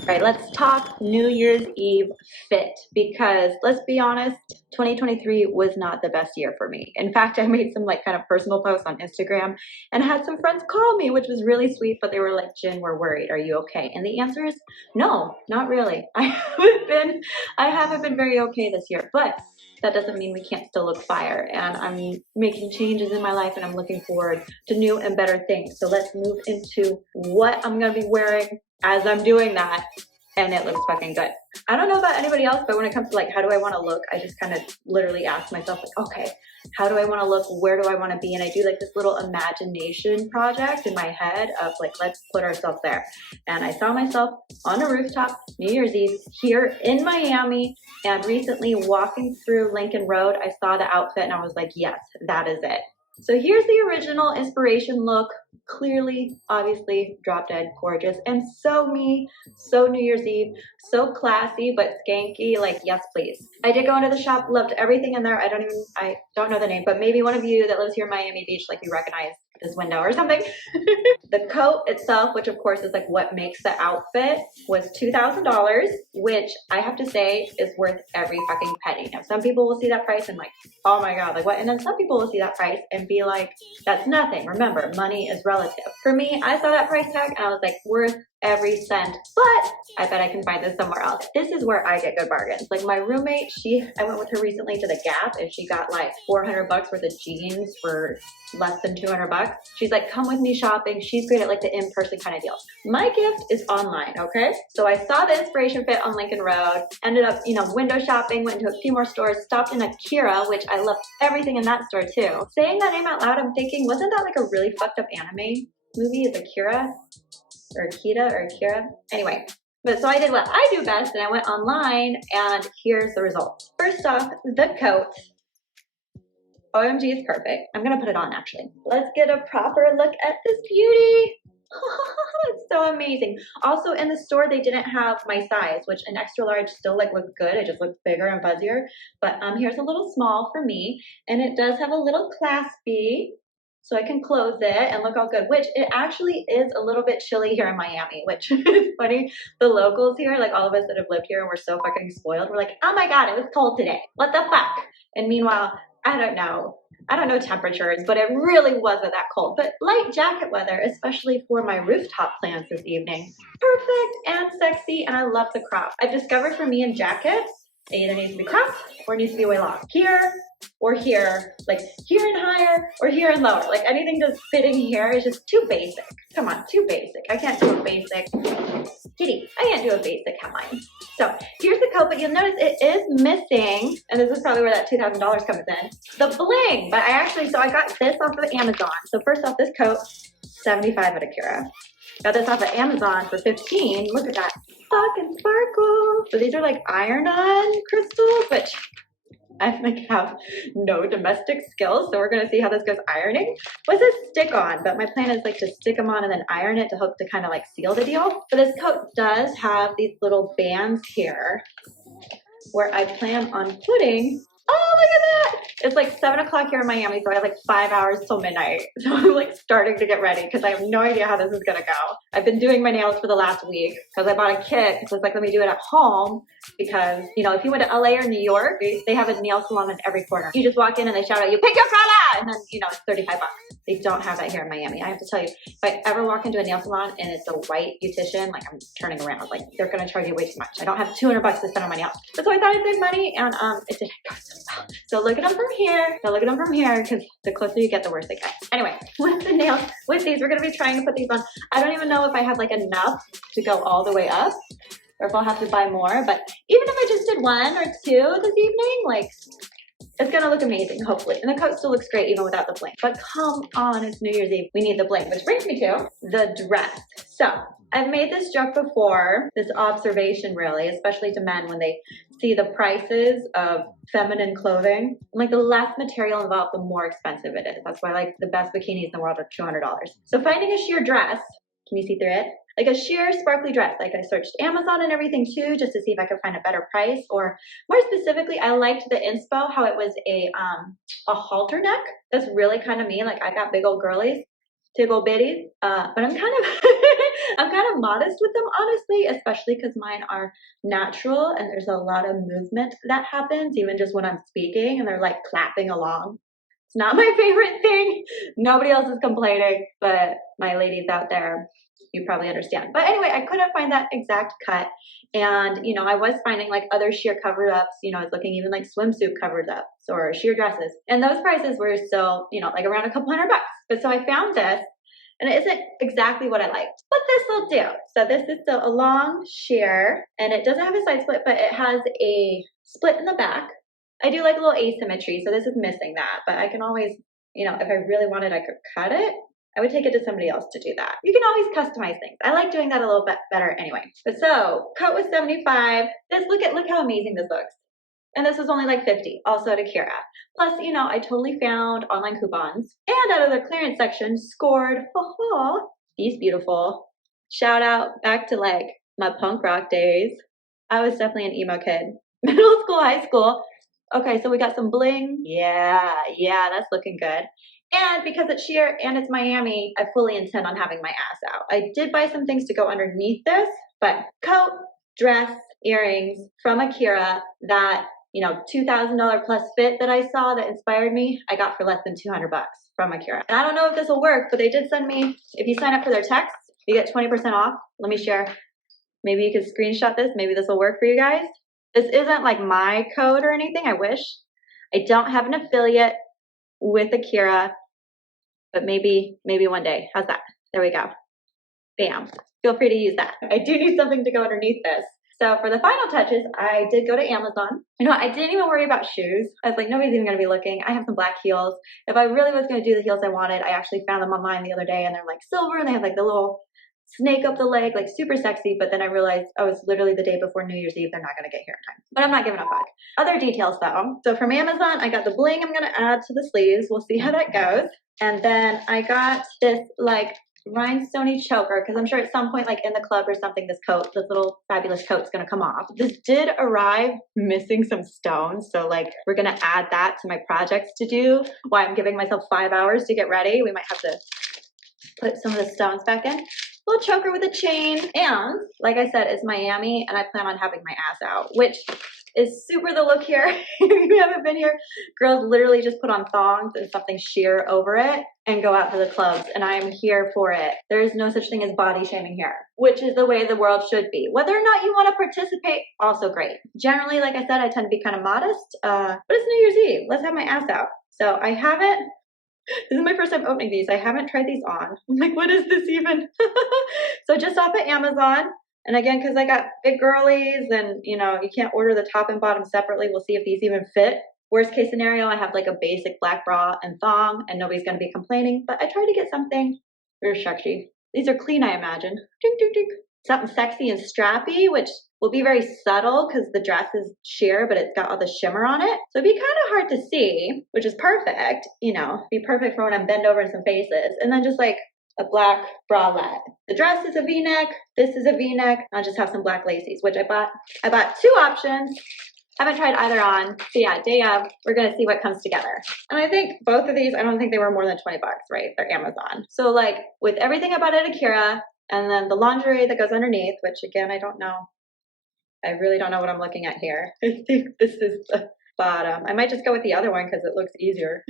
All right, let's talk New Year's Eve fit because let's be honest, 2023 was not the best year for me. In fact, I made some like kind of personal posts on Instagram and had some friends call me, which was really sweet, but they were like, "Jen, we're worried. Are you okay?" And the answer is no, not really. I haven't been very okay this year, but that doesn't mean we can't still look fire. And I'm making changes in my life and I'm looking forward to new and better things. So let's move into what I'm gonna be wearing as I'm doing that, and it looks fucking good. I don't know about anybody else, but when it comes to like, how do I want to look? I just kind of literally ask myself like, okay, how do I want to look? Where do I want to be? And I do like this little imagination project in my head of like, let's put ourselves there. And I saw myself on a rooftop, New Year's Eve here in Miami. And recently walking through Lincoln Road, I saw the outfit and I was like, yes, that is it. So here's the original inspiration look. Clearly, obviously, drop dead gorgeous and so me, so New Year's Eve, so classy but skanky, like yes please. I did go into the shop, loved everything in there. I don't know the name, but maybe one of you that lives here in Miami Beach, like you recognize this window or something. The coat itself, which of course is like what makes the outfit, was $2,000, which I have to say is worth every fucking penny. Now some people will see that price and like, oh my god, like what? And then some people will see that price and be like, that's nothing. Remember, money is relative. For me, I saw that price tag and I was like, worth every cent, but I bet I can find this somewhere else. This is where I get good bargains. Like my roommate, I went with her recently to the Gap and she got like 400 bucks worth of jeans for less than 200 bucks. She's like, come with me shopping. She's great at like the in-person kind of deals. My gift is online, okay? So I saw the inspiration fit on Lincoln Road, ended up, window shopping, went into a few more stores, stopped in Akira, which I love everything in that store too. Saying that name out loud, I'm thinking, wasn't that like a really fucked up anime movie? Is Akira? Or Akita or Akira? Anyway, but so I did what I do best and I went online and here's the result. First off, the coat. OMG, it's perfect. I'm gonna put it on actually. Let's get a proper look at this beauty. It's so amazing. Also in the store, they didn't have my size, which an extra large still like looked good. It just looked bigger and fuzzier. But here's a little small for me. And it does have a little claspy, so I can close it and look all good, which it actually is a little bit chilly here in Miami, which is funny. The locals here, like all of us that have lived here and we're so fucking spoiled, we're like, oh my god, it was cold today. What the fuck? And meanwhile, I don't know temperatures, but it really wasn't that cold. But light jacket weather, especially for my rooftop plans this evening. Perfect and sexy, and I love the crop. I've discovered for me in jackets, it either needs to be cropped or it needs to be way long. Here or here, like here and higher or here and lower. Like anything just fitting here is just too basic. Come on, too basic. I can't do a basic. Kitty, I can't do a basic headline. So here's the coat, but you'll notice it is missing, and this is probably where that $2,000 comes in, the bling. But so I got this off of Amazon. So first off, this coat, 75 at Akira. Got this off of Amazon for 15. Look at that fucking sparkle. So these are like iron-on crystals, which I like have no domestic skills, so we're gonna see how this goes ironing. Was a stick on, but my plan is like to stick them on and then iron it to hope to kind of like seal the deal. But this coat does have these little bands here where I plan on putting, oh look at that! It's like 7 o'clock here in Miami, so I have like 5 hours till midnight. So I'm like starting to get ready because I have no idea how this is gonna go. I've been doing my nails for the last week because I bought a kit. So it's like, let me do it at home because, if you went to LA or New York, they have a nail salon in every corner. You just walk in and they shout out, you pick your color! And then, it's 35 bucks. They don't have that here in Miami. I have to tell you, if I ever walk into a nail salon and it's a white beautician, like I'm turning around, like they're gonna charge you way too much. I don't have 200 bucks to spend on my nails. But so I thought I'd save money and it didn't go so well. So look at them from here. So look at them from here because the closer you get, the worse they get. Anyway, with the nails, with these, we're gonna be trying to put these on. I don't even know if I have like enough to go all the way up or if I'll have to buy more, but even if I just did 1 or 2 this evening, like it's gonna look amazing, hopefully. And the coat still looks great even without the bling. But come on, it's New Year's Eve. We need the bling, which brings me to the dress. So I've made this joke before, this observation really, especially to men when they see the prices of feminine clothing. Like the less material involved, the more expensive it is. That's why like the best bikinis in the world are $200. So finding a sheer dress, can you see through it? Like a sheer sparkly dress. Like I searched Amazon and everything too, just to see if I could find a better price. Or more specifically, I liked the inspo, how it was a halter neck. That's really kind of me. Like I got big old girlies. tickle bitties. But I'm kind of I'm kind of modest with them, honestly, especially because mine are natural and there's a lot of movement that happens even just when I'm speaking and they're like clapping along. It's not my favorite thing. Nobody else is complaining, but my ladies out there, you probably understand. But anyway, I couldn't find that exact cut. And, you know, I was finding like other sheer cover ups, you know, I was looking even like swimsuit covered ups or sheer dresses. And those prices were still, you know, like around a couple $100. But so I found this and it isn't exactly what I liked, but this will do. So this is still a long sheer and it doesn't have a side split, but it has a split in the back. I do like a little asymmetry, so this is missing that, but I can always, you know, if I really wanted, I could cut it. I would take it to somebody else to do that. You can always customize things. I like doing that a little bit better anyway. But so, coat was $75. This, look how amazing this looks. And this was only like $50, also at Akira. Plus, you know, I totally found online coupons. And out of the clearance section, scored, these beautiful. Shout out back to like my punk rock days. I was definitely an emo kid. Middle school, high school. Okay, so we got some bling. Yeah, that's looking good. And because it's sheer and it's Miami, I fully intend on having my ass out. I did buy some things to go underneath this, but coat, dress, earrings from Akira, that, you know, $2,000 plus fit that I saw that inspired me, I got for less than $200 from Akira. And I don't know if this will work, but they did send me, if you sign up for their text, you get 20% off. Let me share. Maybe you could screenshot this. Maybe this will work for you guys. This isn't like my code or anything, I wish. I don't have an affiliate with Akira, but maybe one day. How's that? There we go. Bam. Feel free to use that. I do need something to go underneath this. So for the final touches, I did go to Amazon. You know what? I didn't even worry about shoes. I was like, nobody's even gonna be looking. I have some black heels. If I really was gonna do the heels I wanted, I actually found them online the other day and they're like silver and they have like the little snake up the leg, like super sexy, but then I realized, oh, it's literally the day before New Year's Eve, they're not gonna get here in time. But I'm not giving a fuck. Other details though. So from Amazon, I got the bling I'm gonna add to the sleeves. We'll see how that goes. And then I got this like rhinestone choker, because I'm sure at some point like in the club or something, this little fabulous coat's gonna come off. This did arrive missing some stones, so like we're gonna add that to my projects to do while I'm giving myself 5 hours to get ready. We might have to put some of the stones back in. Little choker with a chain, and like I said, it's Miami and I plan on having my ass out, which is super the look here. If you haven't been here, girls literally just put on thongs and something sheer over it and go out to the clubs, and I am here for it. There is no such thing as body shaming here, which is the way the world should be. Whether or not you want to participate, also great. Generally, like I said, I tend to be kind of modest, but it's New Year's Eve. Let's have my ass out. So I haven't, this is my first time opening these. I haven't tried these on. I'm like, what is this even? So just off of Amazon. And again, because I got big girlies and, you know, you can't order the top and bottom separately. We'll see if these even fit. Worst case scenario, I have like a basic black bra and thong and nobody's going to be complaining. But I tried to get something very sexy. These are clean, I imagine. Ding, ding, ding. Something sexy and strappy, which will be very subtle because the dress is sheer, but it's got all the shimmer on it. So it'd be kind of hard to see, which is perfect, you know, be perfect for when I'm bent over in some faces. And then just like a black bralette. The dress is a V-neck. This is a V-neck. I'll just have some black laces, which I bought. I bought 2 options. Haven't tried either on. So yeah, day of, we're gonna see what comes together. And I think both of these, I don't think they were more than 20 bucks, right? They're Amazon. So like with everything I bought at Akira, and then the lingerie that goes underneath, which again, I don't know. I really don't know what I'm looking at here. I think this is the bottom. I might just go with the other one because it looks easier.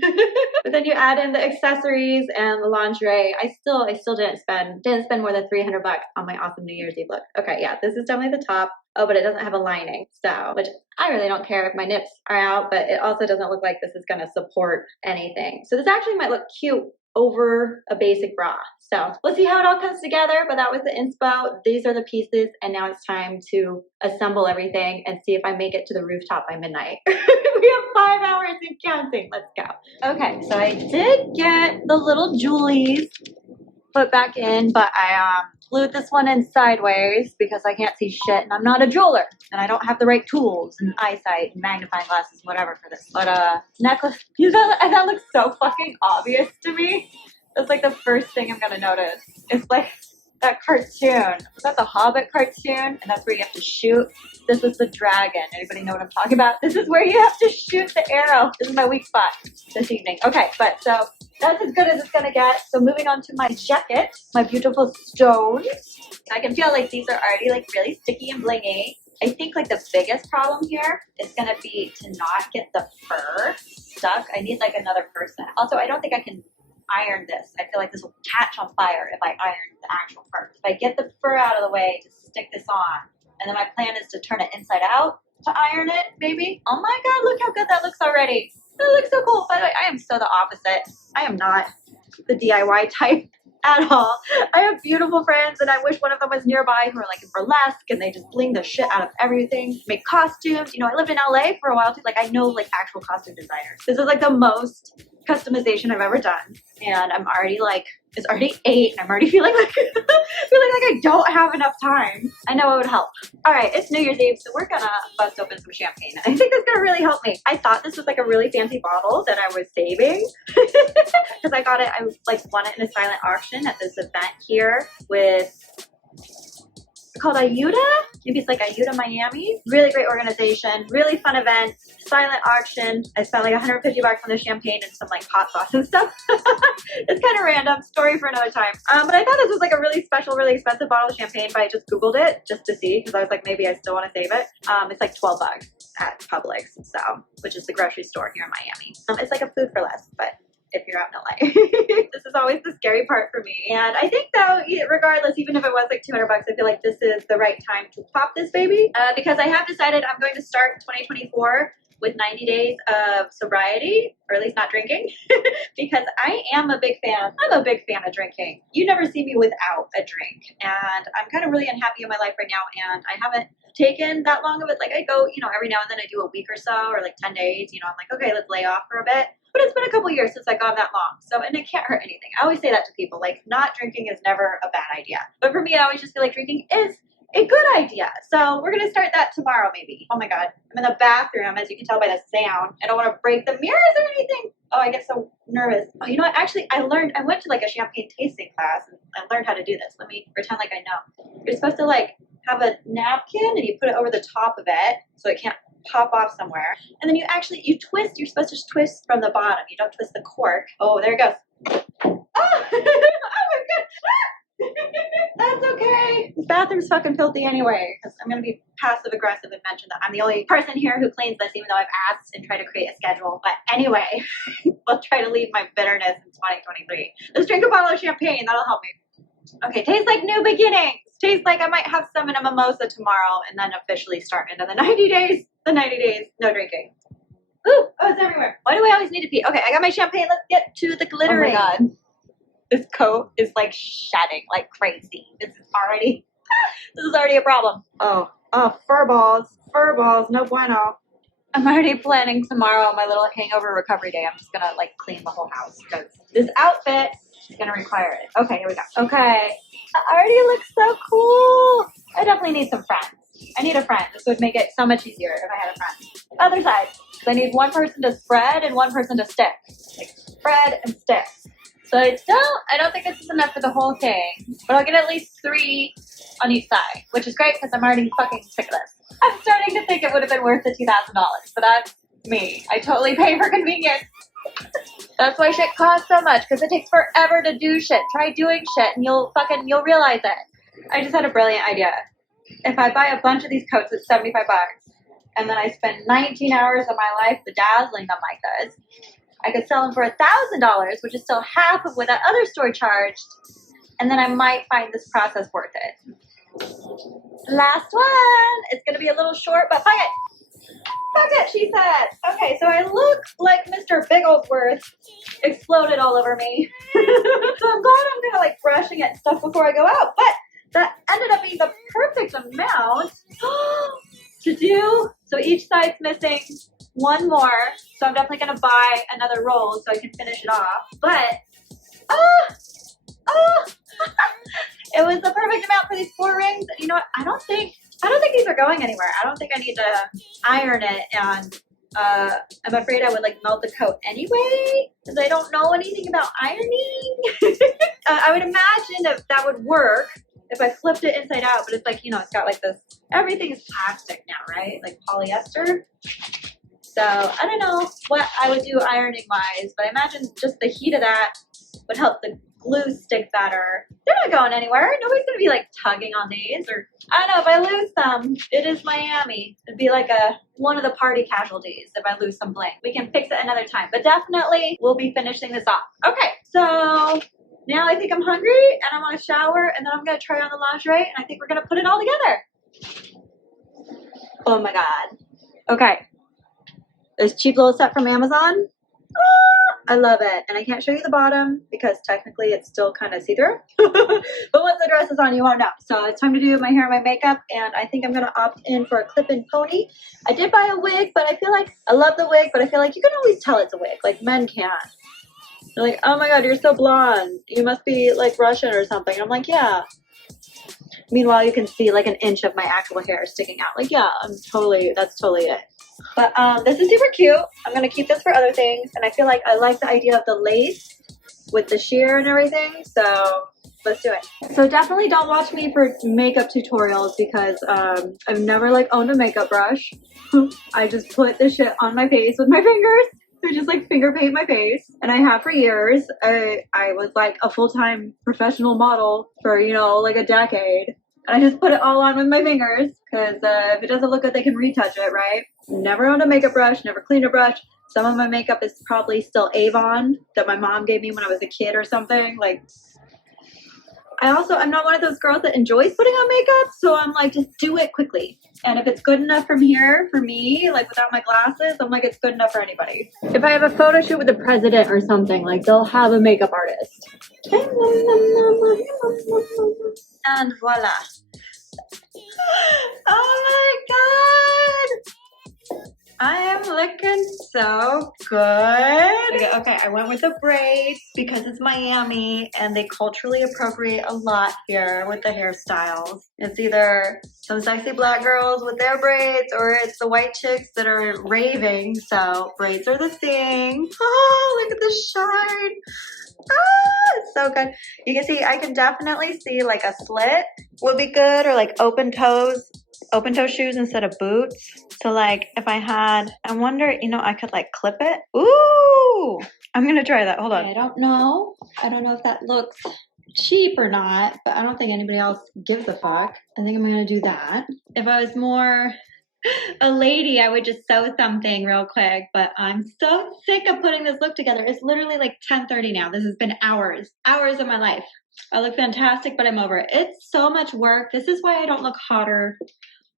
But then you add in the accessories and the lingerie. I still didn't spend more than 300 bucks on my awesome New Year's Eve look. Okay, yeah, this is definitely the top. Oh, but it doesn't have a lining. So, which I really don't care if my nips are out, but it also doesn't look like this is gonna support anything. So this actually might look cute over a basic bra. So we'll see how it all comes together, but that was the inspo. These are the pieces, and now it's time to assemble everything and see if I make it to the rooftop by midnight. We have 5 hours and counting. Let's go. Okay, so I did get the little Julies put back in, but I glued this one in sideways because I can't see shit, and I'm not a jeweler, and I don't have the right tools and eyesight and magnifying glasses, whatever for this. But necklace, you know, that looks so fucking obvious to me. That's like the first thing I'm gonna notice. It's like that cartoon. Was that the Hobbit cartoon? And that's where you have to shoot. This is the dragon. Anybody know what I'm talking about? This is where you have to shoot the arrow. This is my weak spot this evening. Okay, but so that's as good as it's gonna get. So moving on to my jacket, my beautiful stones. I can feel like these are already like really sticky and blingy. I think like the biggest problem here is gonna be to not get the fur stuck. I need like another person. Also, I don't think I can iron this. I feel like this will catch on fire if I iron the actual fur. If I get the fur out of the way to stick this on, and then my plan is to turn it inside out to iron it, maybe. Oh my God, look how good that looks already. That looks so cool. By the way, I am so the opposite. I am not the DIY type at all. I have beautiful friends and I wish one of them was nearby who are like in burlesque and they just bling the shit out of everything, make costumes. You know, I lived in LA for a while too. Like I know like actual costume designers. This is like the most customization I've ever done. And I'm already like, it's already 8 and I'm already feeling like I don't have enough time. I know it would help. All right, it's New Year's Eve, so we're gonna bust open some champagne. I think that's gonna really help me. I thought this was like a really fancy bottle that I was saving because I got it, I like won it in a silent auction at this event here with called Ayuda. Maybe it's like Ayuda Miami. Really great organization, really fun event, silent auction. I spent like 150 bucks on the champagne and some like hot sauce and stuff. It's kind of random, story for another time. But I thought this was like a really special, really expensive bottle of champagne, but I just Googled it just to see because I was like, maybe I still want to save it. It's like 12 bucks at Publix, so, which is the grocery store here in Miami. It's like a food for less, but if you're out in LA. This is always the scary part for me. And I think though, regardless, even if it was like 200 bucks, I feel like this is the right time to pop this baby because I have decided I'm going to start 2024 with 90 days of sobriety, or at least not drinking, because I am a big fan. I'm a big fan of drinking. You never see me without a drink. And I'm kind of really unhappy in my life right now, and I haven't taken that long of it. Like I go, you know, every now and then I do a week or so, or like 10 days, you know, I'm like, okay, let's lay off for a bit. But it's been a couple years since I've gone that long. So, and it can't hurt anything. I always say that to people, like not drinking is never a bad idea. But for me, I always just feel like drinking is a good idea. So we're going to start that tomorrow, maybe. Oh my God. I'm in the bathroom, as you can tell by the sound. I don't want to break the mirrors or anything. Oh, I get so nervous. Oh, you know what? Actually, I went to like a champagne tasting class and I learned how to do this. Let me pretend like I know. You're supposed to like have a napkin and you put it over the top of it so it can't pop off somewhere. And then you twist. You're supposed to just twist from the bottom. You don't twist the cork. Oh, there it goes. Oh, oh my God. That's okay. This bathroom's fucking filthy anyway, because I'm going to be passive aggressive and mention that I'm the only person here who cleans this, even though I've asked and tried to create a schedule. But anyway, we'll try to leave my bitterness in 2023. Let's drink a bottle of champagne. That'll help me. Okay, tastes like new beginnings. Tastes like I might have some in a mimosa tomorrow and then officially start into the 90 days. The 90 days, no drinking. Ooh, oh, it's everywhere. Why do I always need to pee? Okay, I got my champagne. Let's get to the glittering. Oh my God. This coat is like shedding like crazy. This is already a problem. Oh, fur balls, no bueno. I'm already planning tomorrow my little hangover recovery day. I'm just gonna like clean the whole house because this outfit is gonna require it. Okay, here we go. Okay, it already looks so cool. I definitely need some friends. I need a friend. This would make it so much easier if I had a friend. Other side. So I need one person to spread and one person to stick. Like spread and stick. So I don't think this is enough for the whole thing, but I'll get at least 3 on each side, which is great because I'm already fucking sick of this. I'm starting to think it would have been worth the $2,000, but that's me. I totally pay for convenience. That's why shit costs so much, because it takes forever to do shit. Try doing shit and you'll realize it. I just had a brilliant idea. If I buy a bunch of these coats at 75 bucks, and then I spend 19 hours of my life bedazzling them like this, I could sell them for $1,000, which is still half of what that other store charged, and then I might find this process worth it. Last one. It's going to be a little short, but fuck it. Fuck it, she said. Okay, so I look like Mr. Bigglesworth exploded all over me. So I'm glad I'm kind of like brushing at stuff before I go out, but that ended up being the perfect amount to do. So each side's missing one more, so I'm definitely gonna buy another roll so I can finish it off. But it was the perfect amount for these 4 rings. You know what? I don't think these are going anywhere. I don't think I need to iron it, and I'm afraid I would like melt the coat anyway because I don't know anything about ironing. I would imagine that would work if I flipped it inside out, but it's like, you know, it's got like this, everything is plastic now, right? Like polyester. So I don't know what I would do ironing wise, but I imagine just the heat of that would help the glue stick better. They're not going anywhere. Nobody's gonna be like tugging on these, or I don't know, if I lose some, it is Miami. It'd be like one of the party casualties if I lose some bling. We can fix it another time, but definitely we'll be finishing this off. Okay, so now I think I'm hungry and I want to shower, and then I'm gonna try on the lingerie, and I think we're gonna put it all together. Oh my God. Okay. This cheap little set from Amazon. I love it. And I can't show you the bottom because technically it's still kind of see-through. But once the dress is on, you won't know. So it's time to do my hair and my makeup. And I think I'm going to opt in for a clip-in pony. I did buy a wig, but I feel like I love the wig, but I feel like you can always tell it's a wig. Like men can't. They're like, oh my God, you're so blonde. You must be like Russian or something. And I'm like, yeah. Meanwhile, you can see like an inch of my actual hair sticking out. Like, yeah, that's totally it. But this is super cute. I'm going to keep this for other things. And I feel like I like the idea of the lace with the sheer and everything. So let's do it. So definitely don't watch me for makeup tutorials because I've never like owned a makeup brush. I just put the shit on my face with my fingers. I just like finger paint my face. And I have for years. I was like a full-time professional model for, you know, like a decade. And I just put it all on with my fingers because if it doesn't look good, they can retouch it, right? Never owned a makeup brush, never cleaned a brush. Some of my makeup is probably still Avon that my mom gave me when I was a kid or something. Like, I'm not one of those girls that enjoys putting on makeup. So I'm like, just do it quickly. And if it's good enough from here for me, like without my glasses, I'm like, it's good enough for anybody. If I have a photo shoot with the president or something, like they'll have a makeup artist. And voila. Oh my God. I am looking so good. Okay, I went with the braids because it's Miami and they culturally appropriate a lot here with the hairstyles. It's either some sexy black girls with their braids or it's the white chicks that are raving. So braids are the thing. Oh, look at the shine. Ah, it's so good. You can see, I can definitely see like a slit would be good, or like open toe shoes instead of boots. So like if I had, I wonder, you know, I could like clip it. Ooh, I'm going to try that. Hold on. I don't know if that looks cheap or not, but I don't think anybody else gives a fuck. I think I'm going to do that. If I was more a lady, I would just sew something real quick, but I'm so sick of putting this look together. It's literally like 10:30 now. This has been hours of my life. I look fantastic, but I'm over it. It's so much work. This is why I don't look hotter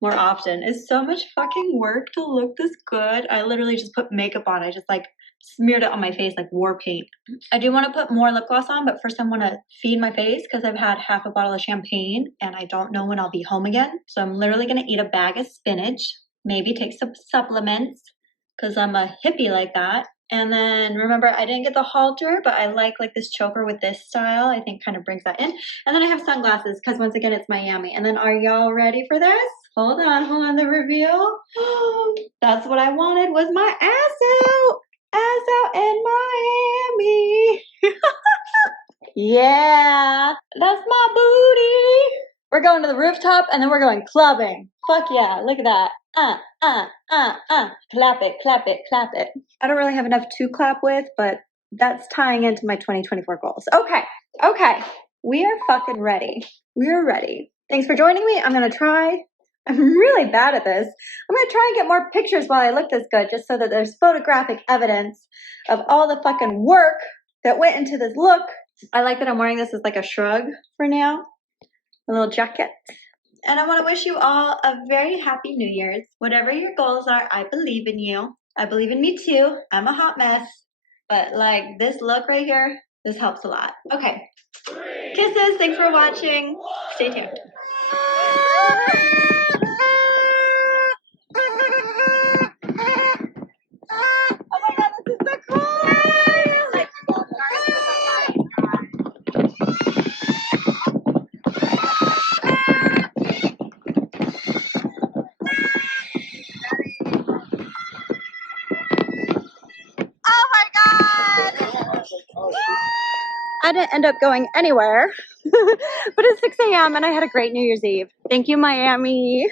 more often. It's so much fucking work to look this good. I literally just put makeup on. I just like smeared it on my face like war paint. I do want to put more lip gloss on, but first I want to feed my face because I've had half a bottle of champagne and I don't know when I'll be home again. So I'm literally going to eat a bag of spinach, maybe take some supplements because I'm a hippie like that. And then remember, I didn't get the halter, but I like this choker with this style. I think kind of brings that in. And then I have sunglasses because once again, it's Miami. And then are y'all ready for this? Hold on, the reveal. That's what I wanted was my ass out in Miami. Yeah, that's my booty. We're going to the rooftop and then we're going clubbing. Fuck yeah, look at that. Clap it, clap it, clap it. I don't really have enough to clap with, but that's tying into my 2024 goals. Okay. We are fucking ready. We are ready. Thanks for joining me. I'm really bad at this. I'm going to try and get more pictures while I look this good, just so that there's photographic evidence of all the fucking work that went into this look. I like that I'm wearing this as like a shrug for now. A little jacket. And I want to wish you all a very happy New Year's. Whatever your goals are, I believe in you. I believe in me too. I'm a hot mess. But like this look right here, this helps a lot. Okay. Kisses. Thanks for watching. Stay tuned. Oh my God, this is so cool. Oh my God! I didn't end up going anywhere, but it's 6 a.m. and I had a great New Year's Eve. Thank you, Miami.